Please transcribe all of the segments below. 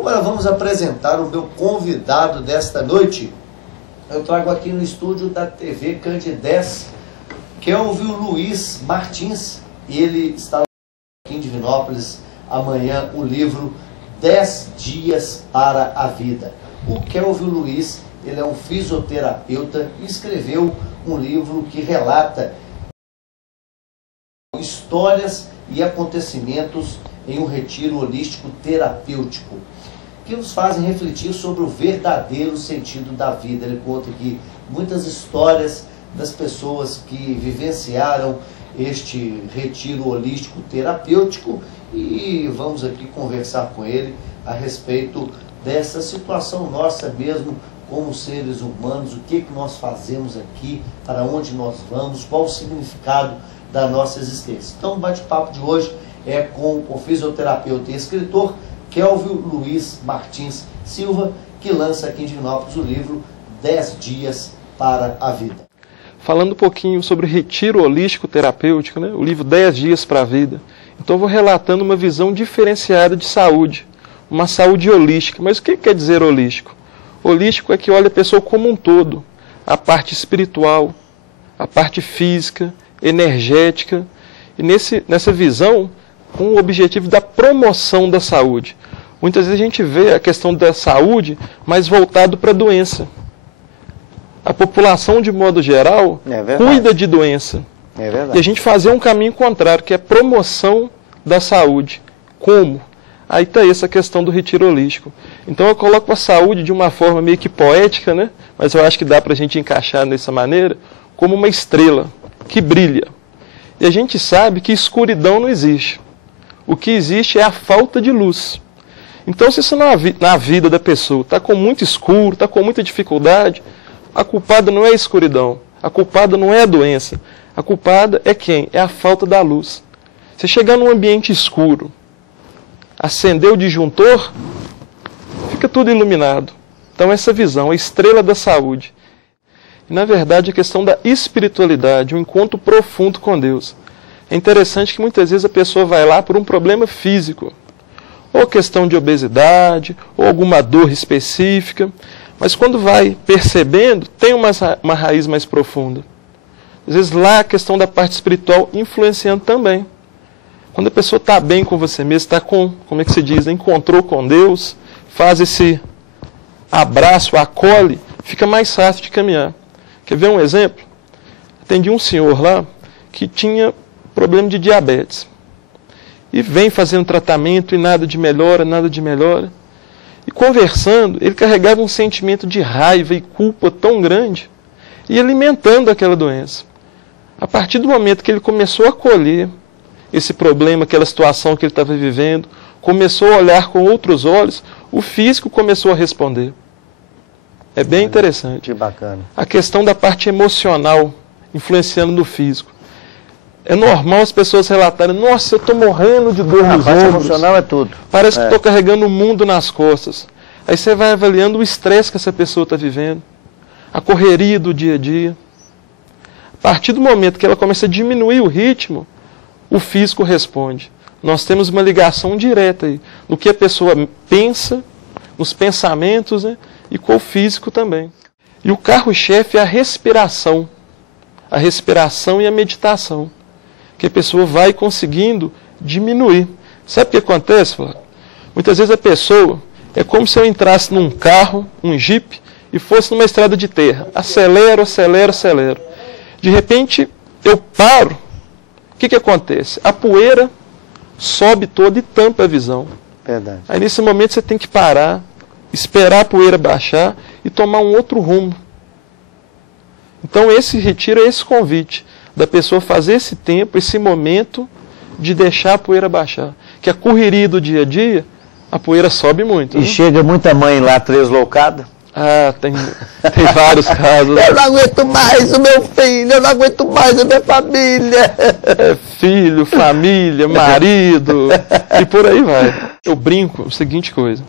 Agora vamos apresentar o meu convidado desta noite. Eu trago aqui no estúdio da TV Candidez, Kelvio Luiz Martins, e ele está aqui em Divinópolis amanhã, o livro 10 Dias para a Vida. O Kelvio Luiz, ele é um fisioterapeuta e escreveu um livro que relata histórias e acontecimentos em um retiro holístico terapêutico, que nos fazem refletir sobre o verdadeiro sentido da vida. Ele conta aqui muitas histórias das pessoas que vivenciaram este retiro holístico terapêutico e vamos aqui conversar com ele a respeito dessa situação nossa mesmo como seres humanos, o que nós fazemos aqui, para onde nós vamos, qual o significado da nossa existência. Então o bate-papo de hoje é com o fisioterapeuta e escritor Kelvio Luiz Martins Silva, que lança aqui em Divinópolis o livro 10 Dias para a Vida. Falando um pouquinho sobre o retiro holístico terapêutico, né? O livro 10 Dias para a Vida. Então eu vou relatando uma visão diferenciada de saúde, uma saúde holística. Mas o que quer dizer holístico? Holístico é que olha a pessoa como um todo, a parte espiritual, a parte física, energética, e nessa visão, com o objetivo da promoção da saúde. Muitas vezes a gente vê a questão da saúde mais voltado para a doença. A população, de modo geral, cuida de doença. É verdade. E a gente fazer um caminho contrário, que é promoção da saúde. Como? Aí está essa questão do retiro holístico. Então eu coloco a saúde de uma forma meio que poética, né? Mas eu acho que dá para a gente encaixar dessa maneira, como uma estrela que brilha. E a gente sabe que escuridão não existe. O que existe é a falta de luz. Então, se isso na vida da pessoa está com muito escuro, está com muita dificuldade, a culpada não é a escuridão, a culpada não é a doença, a culpada é quem? É a falta da luz. Você chegar num ambiente escuro, acender o disjuntor, fica tudo iluminado. Então, essa visão, a estrela da saúde. E, na verdade, a questão da espiritualidade, um encontro profundo com Deus. É interessante que muitas vezes a pessoa vai lá por um problema físico, ou questão de obesidade, ou alguma dor específica, mas quando vai percebendo, tem uma raiz mais profunda. Às vezes lá a questão da parte espiritual influenciando também. Quando a pessoa está bem com você mesmo, está como é que se diz, encontrou com Deus, faz esse abraço, acolhe, fica mais fácil de caminhar. Quer ver um exemplo? Atendi um senhor lá que tinha problema de diabetes. E vem fazendo tratamento e nada de melhora, nada de melhora. E conversando, ele carregava um sentimento de raiva e culpa tão grande e alimentando aquela doença. A partir do momento que ele começou a acolher esse problema, aquela situação que ele estava vivendo, começou a olhar com outros olhos, o físico começou a responder. É bem interessante. Que bacana. A questão da parte emocional influenciando no físico. É normal as pessoas relatarem, nossa, eu estou morrendo de dor nos ombros. A parte emocional é tudo. Parece que estou carregando o mundo nas costas. Aí você vai avaliando o estresse que essa pessoa está vivendo, a correria do dia a dia. A partir do momento que ela começa a diminuir o ritmo, o físico responde. Nós temos uma ligação direta aí, no que a pessoa pensa, nos pensamentos, né, e com o físico também. E o carro-chefe é a respiração e a meditação, que a pessoa vai conseguindo diminuir. Sabe o que acontece, Flávio? Muitas vezes a pessoa, é como se eu entrasse num carro, um Jeep, e fosse numa estrada de terra. Acelero. De repente, eu paro. O que acontece? A poeira sobe toda e tampa a visão. Verdade. Aí nesse momento você tem que parar, esperar a poeira baixar e tomar um outro rumo. Então esse retiro é esse convite da pessoa fazer esse tempo, esse momento de deixar a poeira baixar. Que a correria do dia a dia, a poeira sobe muito. E chega muita mãe lá deslocada. Ah, tem vários casos. Eu não aguento mais o meu filho, eu não aguento mais a minha família. É, filho, família, marido, e por aí vai. Eu brinco a seguinte coisa,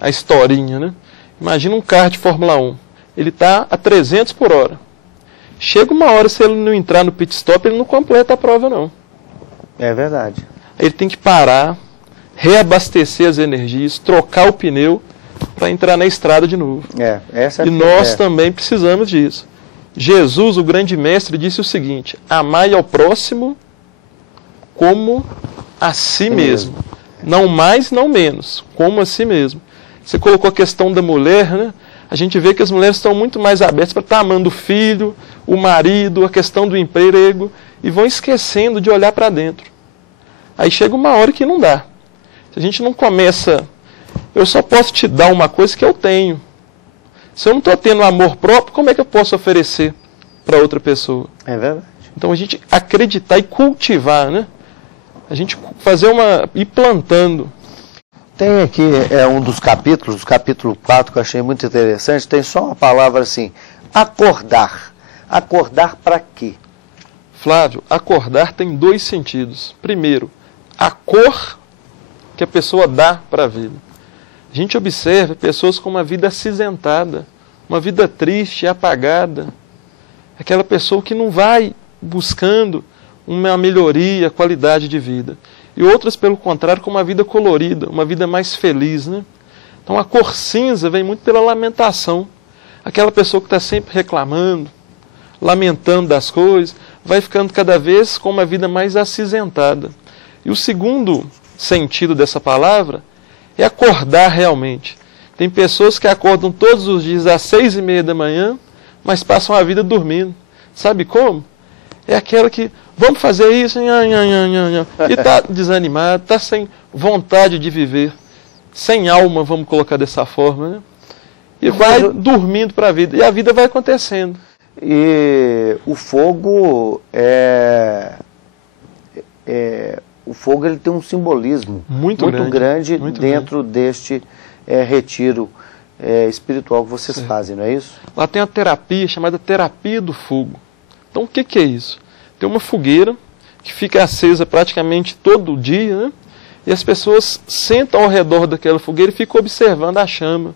a historinha, né? Imagina um carro de Fórmula 1, ele está a 300 por hora. Chega uma hora, se ele não entrar no pit stop, ele não completa a prova, não. É verdade. Ele tem que parar, reabastecer as energias, trocar o pneu para entrar na estrada de novo. E nós também precisamos disso. Jesus, o grande mestre, disse o seguinte: amai ao próximo como a si mesmo. Não mais, não menos, como a si mesmo. Você colocou a questão da mulher, né? A gente vê que as mulheres estão muito mais abertas para estar amando o filho, o marido, a questão do emprego, e vão esquecendo de olhar para dentro. Aí chega uma hora que não dá. Se a gente não começa... Eu só posso te dar uma coisa que eu tenho. Se eu não estou tendo amor próprio, como é que eu posso oferecer para outra pessoa? É verdade. Então a gente acreditar e cultivar, né? A gente fazer ir plantando. Tem aqui um dos capítulos, o capítulo 4, que eu achei muito interessante, tem só uma palavra assim, acordar. Acordar para quê? Flávio, acordar tem dois sentidos. Primeiro, a cor que a pessoa dá para a vida. A gente observa pessoas com uma vida acinzentada, uma vida triste, apagada. Aquela pessoa que não vai buscando uma melhoria, qualidade de vida. E outras, pelo contrário, com uma vida colorida, uma vida mais feliz, né? Então a cor cinza vem muito pela lamentação. Aquela pessoa que está sempre reclamando, lamentando das coisas, vai ficando cada vez com uma vida mais acinzentada. E o segundo sentido dessa palavra é acordar realmente. Tem pessoas que acordam todos os dias às 6:30 da manhã, mas passam a vida dormindo. Sabe como? É aquela que, vamos fazer isso, e está desanimado, está sem vontade de viver, sem alma, vamos colocar dessa forma, né? E vai dormindo para a vida, e a vida vai acontecendo. E o fogo o fogo ele tem um simbolismo muito grande dentro deste retiro espiritual que vocês fazem, não é isso? Lá tem a terapia chamada terapia do fogo. Então o que é isso? Tem uma fogueira que fica acesa praticamente todo dia, né? E as pessoas sentam ao redor daquela fogueira e ficam observando a chama,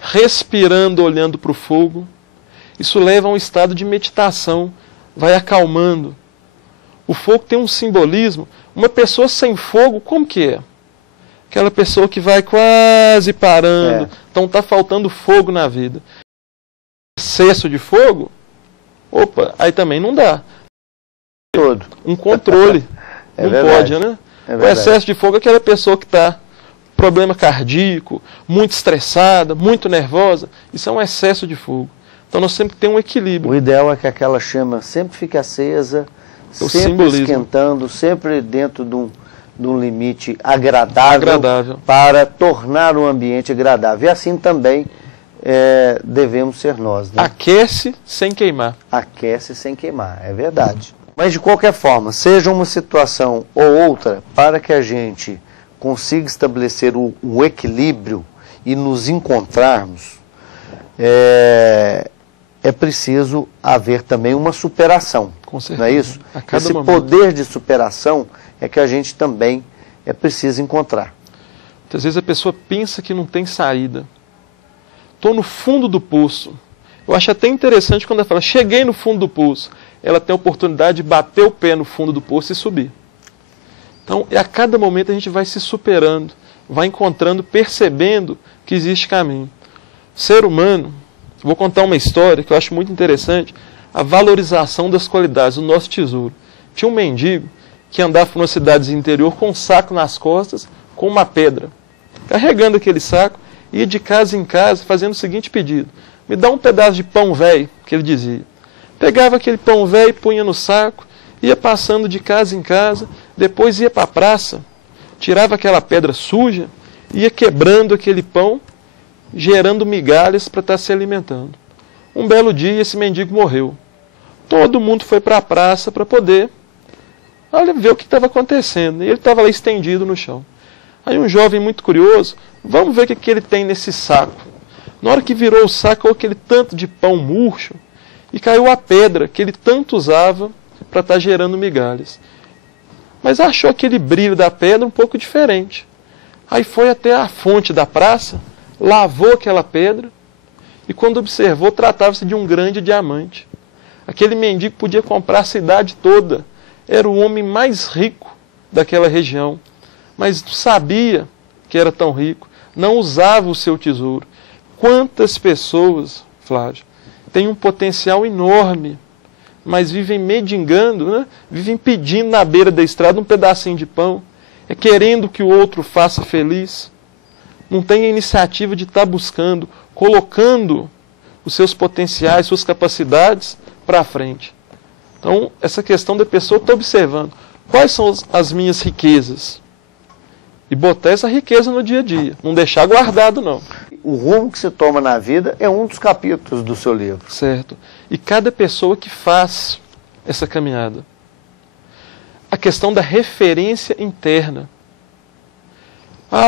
respirando, olhando para o fogo. Isso leva a um estado de meditação, vai acalmando. O fogo tem um simbolismo. Uma pessoa sem fogo, como que é? Aquela pessoa que vai quase parando. Então está faltando fogo na vida. Excesso de fogo, opa, aí também não dá. Um controle. Não pode, né? O excesso de fogo é aquela pessoa que está problema cardíaco, muito estressada, muito nervosa. Isso é um excesso de fogo. Então nós sempre temos um equilíbrio. O ideal é que aquela chama sempre fique acesa, sempre esquentando, sempre dentro de um limite agradável para tornar o ambiente agradável. E assim também devemos ser nós. Né? Aquece sem queimar. Aquece sem queimar, é verdade. Mas de qualquer forma, seja uma situação ou outra, para que a gente consiga estabelecer o equilíbrio e nos encontrarmos, é preciso haver também uma superação. Com certeza. Não é isso? Esse momento. poder de superação é que a gente também precisa encontrar. Muitas vezes a pessoa pensa que não tem saída. Estou no fundo do poço. Eu acho até interessante quando ela fala, cheguei no fundo do poço. Ela tem a oportunidade de bater o pé no fundo do poço e subir. Então, a cada momento a gente vai se superando, vai encontrando, percebendo que existe caminho. O ser humano, vou contar uma história que eu acho muito interessante, a valorização das qualidades, o nosso tesouro. Tinha um mendigo que andava por uma cidade interior com um saco nas costas, com uma pedra. Carregando aquele saco, ia de casa em casa fazendo o seguinte pedido: me dá um pedaço de pão velho, que ele dizia. Pegava aquele pão velho, punha no saco, ia passando de casa em casa, depois ia para a praça, tirava aquela pedra suja, ia quebrando aquele pão, gerando migalhas para estar se alimentando. Um belo dia esse mendigo morreu. Todo mundo foi para a praça para poder ver o que estava acontecendo. E ele estava lá estendido no chão. Aí um jovem muito curioso, vamos ver o que ele tem nesse saco. Na hora que virou o saco, aquele tanto de pão murcho, e caiu a pedra que ele tanto usava para estar gerando migalhas. Mas achou aquele brilho da pedra um pouco diferente. Aí foi até a fonte da praça, lavou aquela pedra, e quando observou, tratava-se de um grande diamante. Aquele mendigo podia comprar a cidade toda. Era o homem mais rico daquela região. mas sabia que era tão rico, não usava o seu tesouro. Quantas pessoas, Flávio, têm um potencial enorme, mas vivem mendigando, né? Vivem pedindo na beira da estrada um pedacinho de pão, querendo que o outro faça feliz. Não tem a iniciativa de estar buscando, colocando os seus potenciais, suas capacidades para frente. Então, essa questão da pessoa estar observando quais são as minhas riquezas e botar essa riqueza no dia a dia, não deixar guardado, não. O rumo que se toma na vida é um dos capítulos do seu livro. Certo. E cada pessoa que faz essa caminhada. A questão da referência interna.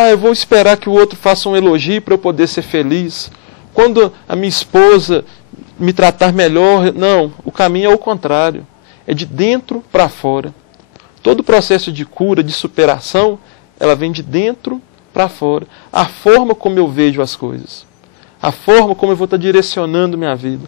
Eu vou esperar que o outro faça um elogio para eu poder ser feliz. Quando a minha esposa me tratar melhor, não, o caminho é o contrário. É de dentro para fora. Todo o processo de cura, de superação, ela vem de dentro para fora. A forma como eu vejo as coisas. A forma como eu vou estar direcionando minha vida.